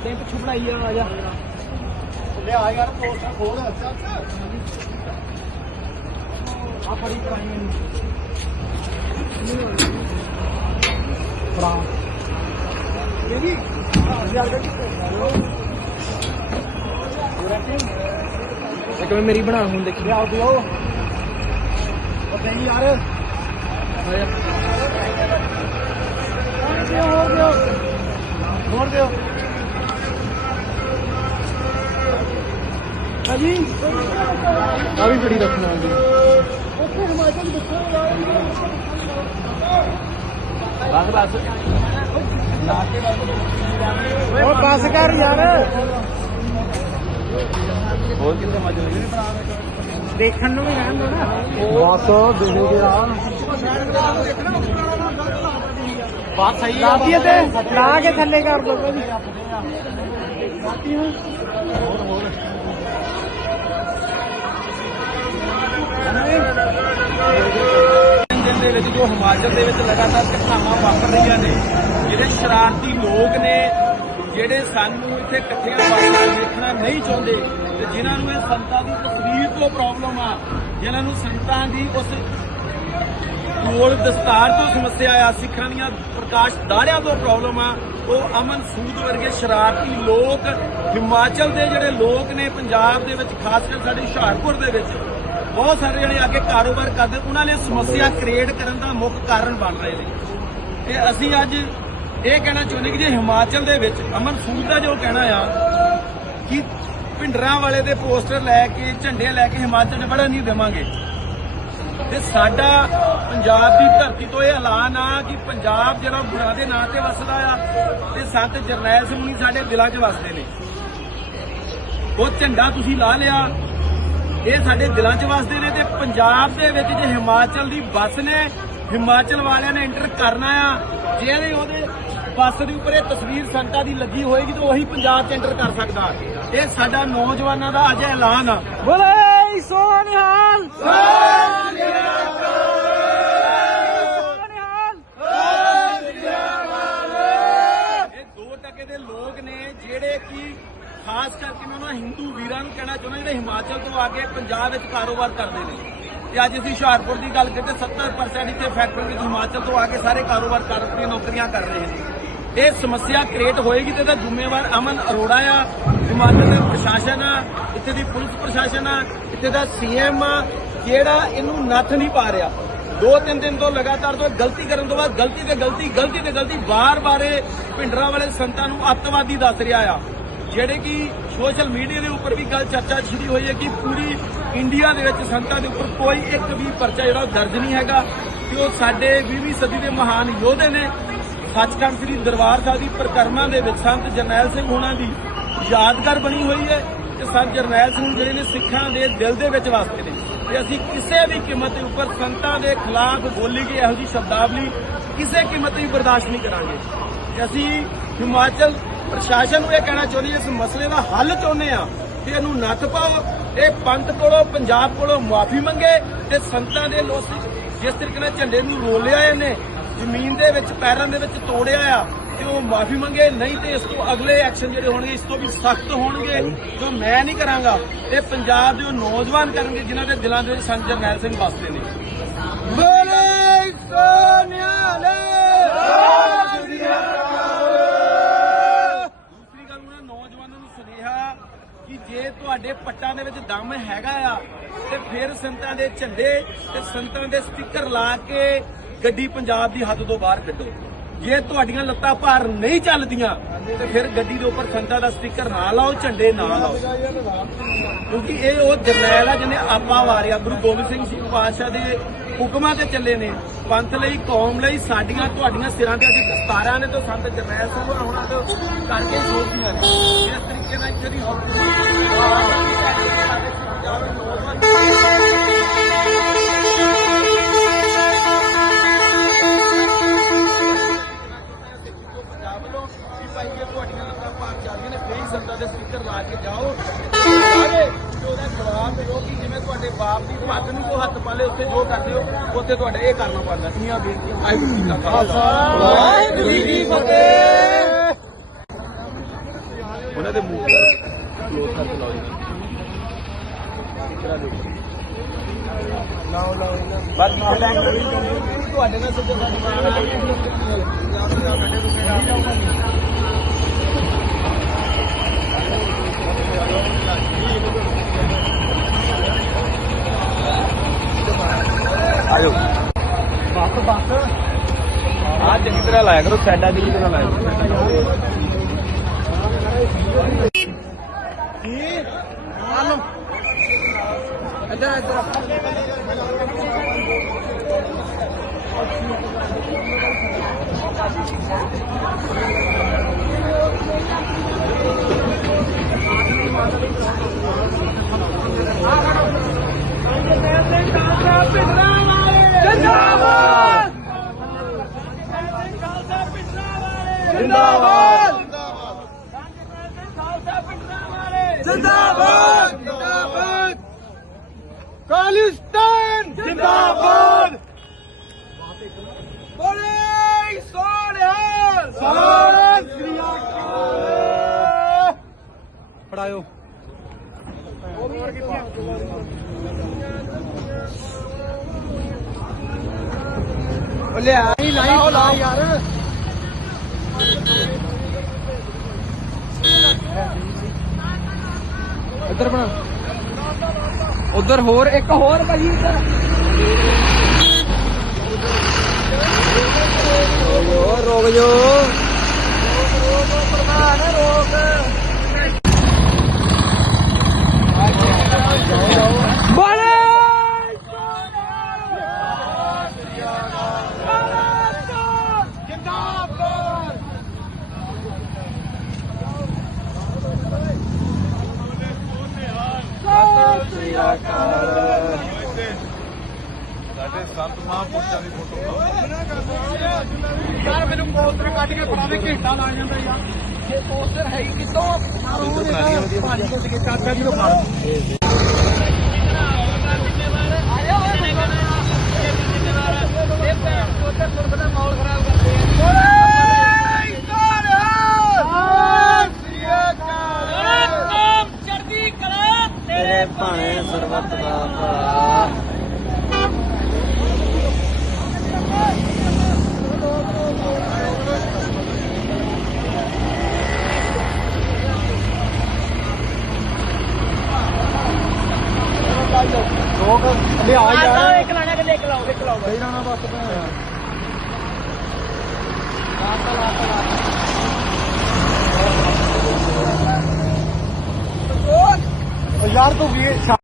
ਇਦਾਂ ਪਿੱਛੋਂ ਬਣਾਈ ਆ ਆ ਜਾ। ਲੈ ਆ ਯਾਰ ਪੋਸਟਰ ਖੋਲ ਆ ਫੜੀ ਪਾਈ ਮੈਨੂੰ ਫੜਾ। ਇਹ ਵੀ? ਯਾਰ ਦੇ ਇੱਕ ਵਾਰ ਮੇਰੀ ਬਣਾ ਹੁਣ ਦੇਖੀ। ਲਿਆਓ ਦਿਓ। ਉਹ ਨਹੀਂ ਯਾਰ। ਹੋਰ ਦਿਓ। ਹੋਰ ਦਿਓ। ਹਾਂਜੀ। ਆ ਵੀ ਫੜੀ ਰੱਖਣਾ ਜੀ ਉੱਥੇ ਹਿਮਾਚਲ ਯਾਰ ਬਸ ਬਸ। ਉਹ ਬਸ ਕਰ ਯਾਰ। ਹੋਰ ਕਿੱਥੇ ਮਜਲ ਨਹੀਂ ਦੇਖਣ ਨੂੰ ਵੀ ਰਹਿਣ ਦੋ ਨਾ। ਬਸ ਦੇ ਦੇ ਗਿਆ ਬਾਤ ਸਹੀ ਆ। ਦਾਤੀਏ ਤੇ ਲਾ ਕੇ ਥੱਲੇ ਕਰ ਦੋ ਭਾਜੀ ਦਿਨ ਦੇ ਵਿੱਚ ਜੋ ਹਿਮਾਚਲ ਦੇ ਵਿੱਚ ਲਗਾਤਾਰ ਘਟਨਾਵਾਂ ਵਾਪਰ ਰਹੀਆਂ ਨੇ, ਜਿਹੜੇ ਸ਼ਰਾਰਤੀ ਲੋਕ ਨੇ, ਜਿਹੜੇ ਸਾਨੂੰ ਇੱਥੇ ਇਕੱਠਿਆਂ ਵਾਸਤੇ ਦੇਖਣਾ ਨਹੀਂ ਚਾਹੁੰਦੇ ਤੇ ਜਿਨ੍ਹਾਂ ਨੂੰ ਇਹ ਸੰਤਾਂ ਦੀ ਤਸਵੀਰ ਤੋਂ ਪ੍ਰੋਬਲਮ ਆ, ਜਿਨ੍ਹਾਂ ਨੂੰ ਸੰਤਾਂ ਦੀ ਉਸ ਕੋਲ ਦਸਤਾਰ ਤੋਂ ਸਮੱਸਿਆ ਆ ਸਿੱਖਾਂ ਦੀਆਂ ਪ੍ਰਕਾਸ਼ ਦਾੜਿਆਂ ਤੋਂ ਪ੍ਰੋਬਲਮ ਆ। ਉਹ ਅਮਨ ਸੂਦ ਵਰਗੇ ਸ਼ਰਾਰਤੀ ਲੋਕ ਹਿਮਾਚਲ ਦੇ ਜਿਹੜੇ ਲੋਕ ਨੇ ਪੰਜਾਬ ਦੇ ਵਿੱਚ, ਖਾਸ ਕਰ ਸਾਡੇ ਹੁਸ਼ਿਆਰਪੁਰ ਦੇ ਵਿੱਚ, ਬਹੁਤ ਸਾਰੇ ਜਿਹੜੇ ਅੱਗੇ ਕਾਰੋਬਾਰ ਕਰਦੇ। ਉਹਨਾਂ ਨੇ ਸਮੱਸਿਆ ਕ੍ਰੀਏਟ ਕਰਨ ਦਾ ਮੁੱਖ ਕਾਰਨ ਬਣ ਰਹੇ ਨੇ। ਤੇ ਅਸੀਂ ਅੱਜ ਇਹ ਕਹਿਣਾ ਚਾਹੁੰਦੇ ਕਿ ਜੇ ਹਿਮਾਚਲ ਦੇ ਵਿੱਚ, ਅਮਨ ਸੂਦ ਦਾ ਜੋ ਕਹਿਣਾ ਆ, ਕਿ ਭਿੰਡਰਾਂ ਵਾਲੇ ਦੇ ਪੋਸਟਰ ਲੈ ਕੇ, ਝੰਡੇ ਲੈ ਕੇ ਹਿਮਾਚਲ 'ਚ ਵੜਨ ਨਹੀਂ ਦੇਵਾਂਗੇ। ਤੇ ਸਾਡਾ ਪੰਜਾਬ ਦੀ ਧਰਤੀ ਤੋਂ ਇਹ ਐਲਾਨ ਆ ਕਿ ਪੰਜਾਬ ਜਿਹੜਾ ਗੁਰਾਂ ਦੇ ਨਾਂ ਤੇ ਵਸਦਾ ਆ ਤੇ ਸੰਤ ਜਰਨੈਲ ਸਿੰਘ ਜੀ ਸਾਡੇ ਦਿਲਾਂ 'ਚ ਵਸਦੇ ਨੇ। ਉਹ ਝੰਡਾ ਤੁਸੀਂ ਲਾ ਲਿਆ, ਇਹ ਸਾਡੇ ਦਿਲਾਂ 'ਚ ਵਸਦੇ ਨੇ ਤੇ ਪੰਜਾਬ ਦੇ ਵਿੱਚ ਜੇ ਹਿਮਾਚਲ ਦੀ ਬੱਸ ਨੇ, ਹਿਮਾਚਲ ਵਾਲਿਆਂ ਨੇ ਐਂਟਰ ਕਰਨਾ ਆ ਜੇ ਉਹਦੇ ਬੱਸ ਦੇ ਉੱਪਰ ਇਹ ਤਸਵੀਰ ਸੰਤਾਂ ਦੀ ਲੱਗੀ ਹੋਏਗੀ ਤਾਂ ਉਹੀ ਪੰਜਾਬ 'ਚ ਐਂਟਰ ਕਰ ਸਕਦਾ। ਇਹ ਸਾਡਾ ਨੌਜਵਾਨਾਂ ਦਾ ਅੱਜ ਐਲਾਨ ਆ। ਬੋਲੇ! ਸੋਨਿਹਾਲ ਦੇ ਲੋਕ ਨੇ ਜਿਹੜੇ ਕਿ ਖਾਸ ਕਰਕੇ ਮੈਂ ਉਹਨਾਂ ਹਿੰਦੂ ਵੀਰਾਂ ਨੂੰ ਕਹਿਣਾ ਚਾਹੁੰਦਾ ਜਿਹੜੇ ਹਿਮਾਚਲ ਤੋਂ ਆ ਕੇ ਪੰਜਾਬ ਵਿੱਚ ਕਾਰੋਬਾਰ ਕਰਦੇ ਨੇ। ਤੇ ਅੱਜ ਅਸੀਂ ਹੁਸ਼ਿਆਰਪੁਰ ਦੀ ਗੱਲ ਕਰੀਏ 70% ਇੱਥੇ ਫੈਕਟਰੀ ਵਿੱਚ ਹਿਮਾਚਲ ਤੋਂ ਆ ਕੇ ਸਾਰੇ ਕਾਰੋਬਾਰ ਕਰ ਆਪਣੀਆਂ ਨੌਕਰੀਆਂ ਕਰ ਰਹੇ ਨੇ। ਇਹ ਸਮੱਸਿਆ ਕ੍ਰੀਏਟ ਹੋਏਗੀ ਤੇ ਇਹਦਾ ਜ਼ਿੰਮੇਵਾਰ ਅਮਨ ਅਰੋੜਾ ਆ। ਹਿਮਾਚਲ ਦੇ ਪ੍ਰਸ਼ਾਸਨ ਆ, ਇੱਥੇ ਦੀ ਪੁਲਿਸ ਪ੍ਰਸ਼ਾਸਨ ਆ ਇੱਥੇ ਦਾ ਸੀਐਮ ਆ, ਜਿਹੜਾ ਇਹਨੂੰ ਨੱਥ ਨਹੀਂ ਪਾ ਰਿਹਾ। ਦੋ ਤਿੰਨ ਦਿਨ ਤੋਂ ਲਗਾਤਾਰ ਤੋਂ ਗਲਤੀ ਕਰਨ ਤੋਂ ਬਾਅਦ ਗਲਤੀ ਤੇ ਗਲਤੀ ਗਲਤੀ ਤੇ ਗਲਤੀ ਵਾਰ ਵਾਰ ਇਹ ਭਿੰਡਰਾਂ ਵਾਲੇ ਸੰਤਾਂ ਨੂੰ ਅੱਤਵਾਦੀ ਦੱਸ ਰਿਹਾ ਆ। ਜਿਹੜੇ ਕਿ ਸੋਸ਼ਲ ਮੀਡੀਆ ਦੇ ਉੱਪਰ ਵੀ ਗੱਲ ਚਰਚਾ ਛਿੜੀ ਹੋਈ ਹੈ ਕਿ ਪੂਰੀ ਇੰਡੀਆ ਦੇ ਵਿੱਚ ਸੰਤਾਂ ਦੇ ਉੱਪਰ ਕੋਈ ਇੱਕ ਵੀ ਪਰਚਾ ਜਿਹੜਾ ਉਹ ਦਰਜ ਨਹੀਂ ਹੈਗਾ ਕਿ ਉਹ ਸਾਡੇ 20ਵੀਂ ਸਦੀ ਦੇ ਮਹਾਨ ਯੋਧੇ ਨੇ। ਸੱਚਖੰਡ ਸ੍ਰੀ ਦਰਬਾਰ ਸਾਹਿਬ ਦੀ ਪ੍ਰਕਰਮਾਂ ਦੇ ਵਿੱਚ ਸੰਤ ਜਰਨੈਲ ਸਿੰਘ ਹੋਣਾ ਦੀ ਯਾਦਗਾਰ ਬਣੀ ਹੋਈ ਹੈ ਤੇ ਸੰਤ ਜਰਨੈਲ ਸਿੰਘ ਜਿਹੜੇ ਨੇ ਸਿੱਖਾਂ ਦੇ ਦਿਲ ਦੇ ਵਿੱਚ ਵਸਦੇ ਨੇ। ਤੇ ਅਸੀਂ ਕਿਸੇ ਵੀ ਕੀਮਤ ਦੇ ਉੱਪਰ ਸੰਤਾਂ ਦੇ ਖਿਲਾਫ ਬੋਲੀ ਗਈ ਇਹੋ ਜਿਹੀ ਸ਼ਬਦਾਵਲੀ ਕਿਸੇ ਕੀਮਤ ਵੀ ਬਰਦਾਸ਼ਤ ਨਹੀਂ ਕਰਾਂਗੇ। ਤੇ ਅਸੀਂ ਹਿਮਾਚਲ ਪ੍ਰਸ਼ਾਸਨ ਨੂੰ ਇਹ ਕਹਿਣਾ ਚਾਹੁੰਦੇ ਹਾਂ, ਇਸ ਮਸਲੇ ਦਾ ਹੱਲ ਚਾਹੁੰਦੇ ਆ ਕਿ ਇਹਨੂੰ ਨੱਥ ਪਾਓ ਇਹ ਪੰਥ ਕੋਲੋਂ ਪੰਜਾਬ ਕੋਲੋਂ ਮਾਫੀ ਮੰਗੇ ਤੇ ਸੰਤਾਂ ਦੇ ਲੋਕ ਜਿਸ ਤਰੀਕੇ ਨਾਲ ਝੰਡੇ ਨੂੰ ਰੋਲਿਆ ਇਹਨੇ ਜ਼ਮੀਨ ਦੇ ਵਿੱਚ ਪੈਰਾਂ ਦੇ ਵਿੱਚ ਤੋੜਿਆ ਆ ਤੇ ਉਹ ਮਾਫੀ ਮੰਗੇ, ਨਹੀਂ ਤੇ ਇਸ ਤੋਂ ਅਗਲੇ ਐਕਸ਼ਨ ਜਿਹੜੇ ਹੋਣਗੇ, ਇਸ ਤੋਂ ਵੀ ਸਖਤ ਹੋਣਗੇ, ਜੋ ਮੈਂ ਨਹੀਂ ਕਰਾਂਗਾ, ਇਹ ਪੰਜਾਬ ਦੇ ਉਹ ਨੌਜਵਾਨ ਕਰਨਗੇ ਜਿਨ੍ਹਾਂ ਦੇ ਦਿਲਾਂ ਦੇ ਵਿੱਚ ਸੰਤ ਜਰਨੈਲ ਸਿੰਘ ਵਸਦੇ ਨੇ। ਬੋਲੇ ਸੋਨਿਆਲੇ! ਦੂਸਰੀ ਗੱਲ ਉਹਨਾਂ ਨੌਜਵਾਨਾਂ ਨੂੰ ਸੁਨੇਹਾ ਕਿ ਜੇ ਤੁਹਾਡੇ ਪੱਟਾਂ ਦੇ ਵਿੱਚ ਦਮ ਹੈਗਾ ਆ, ਤੇ ਫਿਰ ਸੰਤਾਂ ਦੇ ਝੰਡੇ ਤੇ ਸੰਤਾਂ ਦੇ ਸਟicker ਲਾ ਕੇ ਗੱਡੀ ਪੰਜਾਬ ਦੀ ਹੱਦ ਤੋਂ ਬਾਹਰ ਕੱਢੋ। ਜੇ ਤੁਹਾਡੀਆਂ ਲੱਤਾਂ ਭਾਰ ਨਹੀਂ ਚੱਲਦੀਆਂ, ਤੇ ਫਿਰ ਗੱਡੀ ਦੇ ਉੱਪਰ ਸੰਤਾਂ ਦਾ ਸਟicker ਨਾ ਲਾਓ, ਝੰਡੇ ਨਾ ਲਾਓ। ਕਿਉਂਕਿ ਇਹ ਉਹ ਜਰਨੈਲ ਆ ਜਿਹਨੇ ਆਪਾ ਵਾਰਿਆ। ਗੁਰੂ ਗੋਬਿੰਦ ਸਿੰਘ ਜੀ ਪਾਤਸ਼ਾਹ ਦੇ ਹੁਕਮਾਂ ਤੇ ਚੱਲੇ ਨੇ। ਪੰਥ ਲਈ, ਕੌਮ ਲਈ ਸਾਡੀਆਂ, ਤੁਹਾਡੀਆਂ ਸਿਰਾਂ ਤੇ ਅੱਜ ਦਸਤਾਰਾਂ ਨੇ ਤੇ ਸੰਤ ਜਰਨੈਲ ਸਿੰਘ ਹੋਣਾ ਹੋਣਾ ਕਰਕੇ ਜੋੜਦੀਆਂ ਨੇ। ਇਸ ਤਰੀਕੇ ਨਾਲ ਇੱਥੇ ਦੀ ਪੰਜਾਬ ਵੱਲੋਂ ਵੀ ਭਾਈ ਜੇ ਤੁਹਾਡੀਆਂ ਲੱਤਾਂ ਭਾਰ ਚੱਲਦੀਆਂ ਨੇ ਦੇ ਸਪੀਕਰ ਲਾ ਕੇ ਜਾਓ। ਸਾਰੇ ਉਹਦਾ ਜਵਾਬ ਦਿਓ ਕਿ ਜਿਵੇਂ ਤੁਹਾਡੇ ਬਾਪ ਦੀ ਪੱਗ ਨੂੰ ਕੋ ਹੱਥ ਪਾਲੇ ਉੱਥੇ ਜੋ ਕਰਦੇ ਹੋ ਉੱਥੇ ਤੁਹਾਡੇ ਇਹ ਕਰਨਾ ਪੈਂਦਾ। ਇੰਨੀਆਂ ਬੇਨਤੀਆਂ ਵਾਹਿਗੁਰੂ ਜੀ ਕਾ ਖਾਲਸਾ ਵਾਹਿਗੁਰੂ ਜੀ ਕੀ ਫਤਿਹ। ਤੇ ਮੂਵ ਕਰ ਕਲੋਜ਼ ਕਰਕੇ ਲਾਓ ਜੀ। ਲਾਓ ਲਾਓ ਬਸ ਤੁਹਾਡੇ ਨਾਲ ਸਿੱਧਾ ਆਜੋ। ਬੱਸ ਬੱਸ। ਆ ਚੰਗੀ ਤਰ੍ਹਾਂ ਲਾਇਆ ਕਰੋ ਸਾਡਾ ਚੰਗੀ ਤਰ੍ਹਾਂ ਲਾਇਆ ਕਰੋ। ਕੀ ਆ ਲੋ ਇੱਧਰ ਇੱਧਰ ਜਿੰਦਾਬਾਦ! ਜਿੰਦਾਬਾਦ! ਖਾਲਿਸਤਾਨ ਜਿੰਦਾਬਾਦ! ਬੋਲੇ ਸੋਹਣਿਆਲ! ਸਤਿ ਸ੍ਰੀ ਅਕਾਲ ਫੜਾਇਓ ਲਿਆ। ਨਹੀਂ ਲਾਈ ਲਾ ਯਾਰ। ਇੱਧਰ ਬਣਾ। ਉਧਰ ਹੋਰ ਇੱਕ ਹੋਰ ਭਾਜੀ ਇੱਧਰ। ਰੋਕ ਰੋਕ ਜੋ ਪ੍ਰਧਾਨ ਰੋਕ। ਸ੍ਰੀ ਅਕਾਲ ਸਾਡੇ ਸੰਤ ਮਹਾਂਪੁਰਸ਼ਾਂ ਦੀ ਫੋਟੋ ਯਾਰ ਮੈਨੂੰ ਪੋਸਟਰ ਕੱਢ ਕੇ ਫੜਾ ਘੰਟਾ ਲਾ ਜਾਂਦਾ ਯਾਰ ਇਹ ਪੋਸਟਰ ਹੈ ਹੀ ਕਿਤੋਂ ਬਣਾਉਣੀ ਆ ਵਧੀਆ। ਭਾਜੀ ਚਾਚਾ ਜੀ ਨੂੰ ਫੜ ਭਾਣੇ ਸਰਬੱਤ ਦਾ ਭਲਾ ਲੋਕ ਲਿਆ ਯਾਰ ਇੱਕ ਲਾਣਾ ਕਿ ਇੱਕ ਲਾਓ ਇੱਕ ਲਾਓ ਸਹੀ ਨਾ ਬਸ ਭੈਣ ਯਾਰ ਤੂੰ ਵੀ